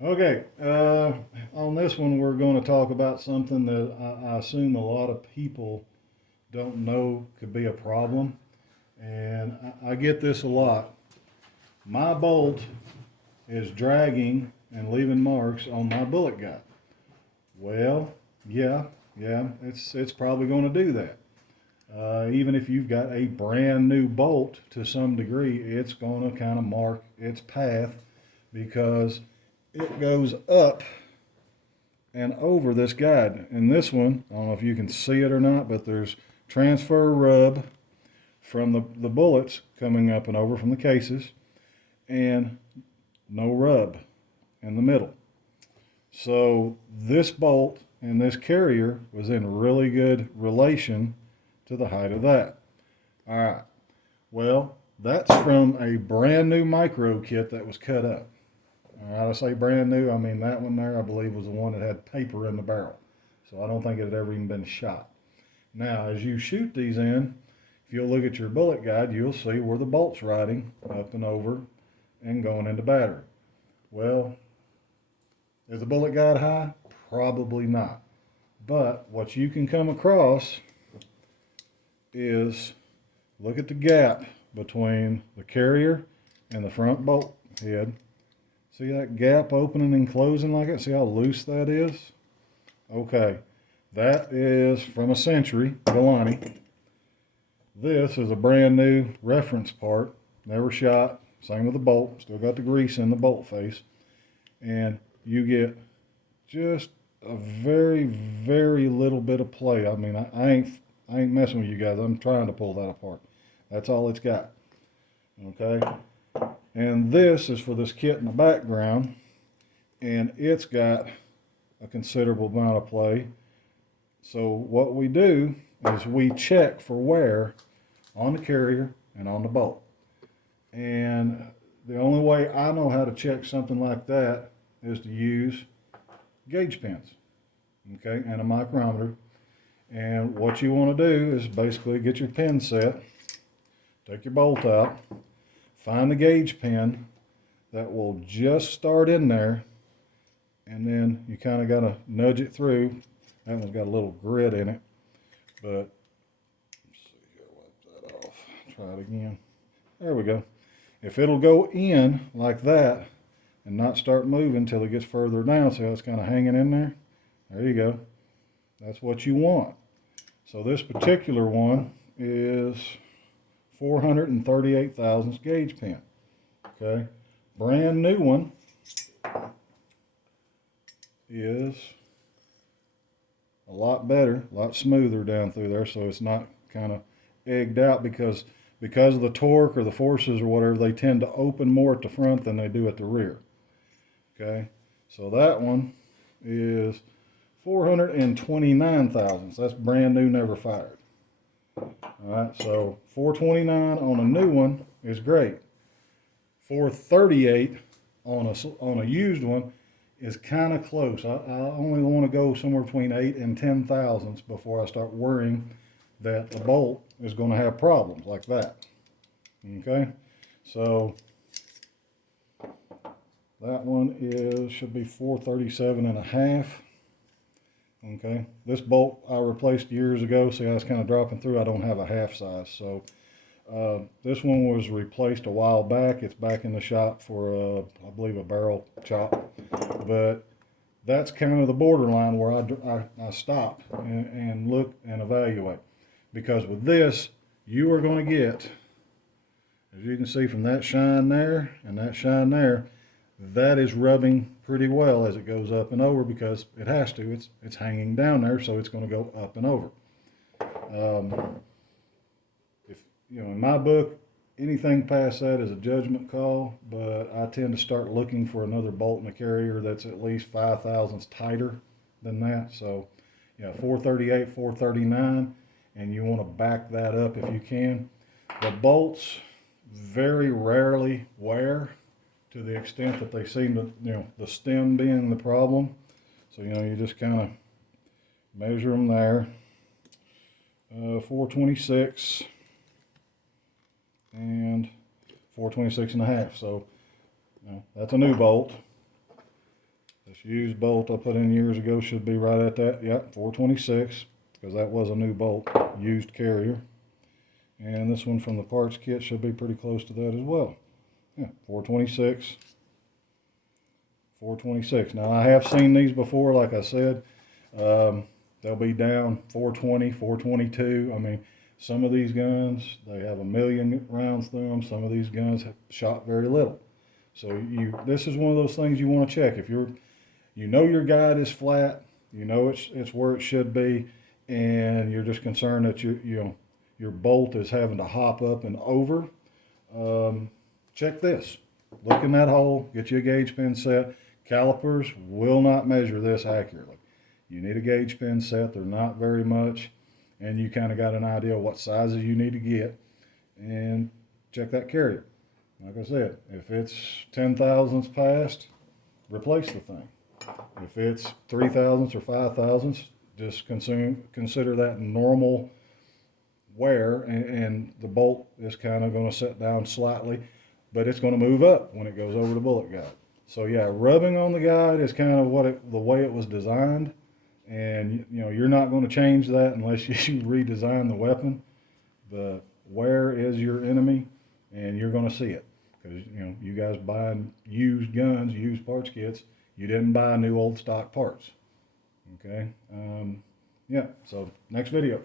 Okay, on this one, we're going to talk about something that I assume a lot of people don't know could be a problem. And I get this a lot. My bolt is dragging and leaving marks on my bullet guide. Well, yeah, it's probably going to do that. Even if you've got a brand new bolt to some degree, it's going to kind of mark its path because it goes up and over this guide. And this one, I don't know if you can see it or not, but there's transfer rub from the bullets coming up and over from the cases, and no rub in the middle. So this bolt and this carrier was in really good relation to the height of that. All right. Well, that's from a brand new micro kit that was cut up. All right, I say brand new, I mean that one there I believe was the one that had paper in the barrel. So I don't think it had ever even been shot. Now, as you shoot these in, if you'll look at your bullet guide, you'll see where the bolt's riding up and over and going into battery. Well, is the bullet guide high? Probably not. But what you can come across is look at the gap between the carrier and the front bolt head. See that gap opening and closing like that? See how loose that is? Okay, that is from a Century Galani. This is a brand new reference part, never shot. Same with the bolt, still got the grease in the bolt face. And you get just a very, very little bit of play. I mean, I ain't messing with you guys. I'm trying to pull that apart. That's all it's got. Okay. And this is for this kit in the background, and it's got a considerable amount of play. So what we do is we check for wear on the carrier and on the bolt. And the only way I know how to check something like that is to use gauge pens, okay, and a micrometer. And what you want to do is basically get your pen set, take your bolt out, find the gauge pen that will just start in there, and then you kind of got to nudge it through. That one's got a little grit in it, but let's see here, wipe that off. Try it again. There we go. If it'll go in like that and not start moving until it gets further down, see how it's kind of hanging in there? There you go. That's what you want. So this particular one is 438 thousandths gauge pen. Okay, brand new one is a lot better, a lot smoother down through there, so it's not kind of egged out because of the torque or the forces or whatever, they tend to open more at the front than they do at the rear. Okay, so that one is 429 thousandths. That's brand new, never fired. All right, so 429 on a new one is great. 438 on a used one is kind of close. I only want to go somewhere between 8 and 10 thousandths before I start worrying that the bolt is going to have problems like that. Okay, so that one should be 437 and a half. Okay, this bolt I replaced years ago. See how it's kind of dropping through. I don't have a half size, so this one was replaced a while back. It's back in the shop for I believe a barrel chop, but that's kind of the borderline where I stop and look and evaluate, because with this you are going to get, as you can see from that shine there and that shine there, that is rubbing pretty well as it goes up and over because it has to. It's hanging down there, so it's going to go up and over. If you know, in my book, anything past that is a judgment call, but I tend to start looking for another bolt in a carrier that's at least 5 thousandths tighter than that. So, yeah, 438, 439, and you want to back that up if you can. The bolts very rarely wear, to the extent that they seem to, the stem being the problem. So, you just kind of measure them there. 426 and 426 and a half. So, that's a new bolt. This used bolt I put in years ago should be right at that. Yep, 426, because that was a new bolt, used Carrier. And this one from the parts kit should be pretty close to that as well. Yeah, 426. 426. Now I have seen these before, like I said. They'll be down 420, 422. I mean, some of these guns, they have 1,000,000 rounds through them. Some of these guns have shot very little. So this is one of those things you want to check. If you know your guide is flat, you know it's where it should be, and you're just concerned that your bolt is having to hop up and over, check this. Look in that hole, get you a gauge pin set. Calipers will not measure this accurately. You need a gauge pin set. They're not very much, and you kind of got an idea of what sizes you need to get, and check that carrier. Like I said, if it's 10 thousandths past, replace the thing. If it's 3 thousandths or 5 thousandths, just consider that normal wear, and the bolt is kind of going to set down slightly, but it's going to move up when it goes over the bullet guide. So yeah, rubbing on the guide is kind of the way it was designed, and you're not going to change that unless you redesign the weapon. But wear is your enemy, and you're going to see it, because you guys buying used guns, used parts kits, you didn't buy new old stock parts. Okay, yeah. So next video.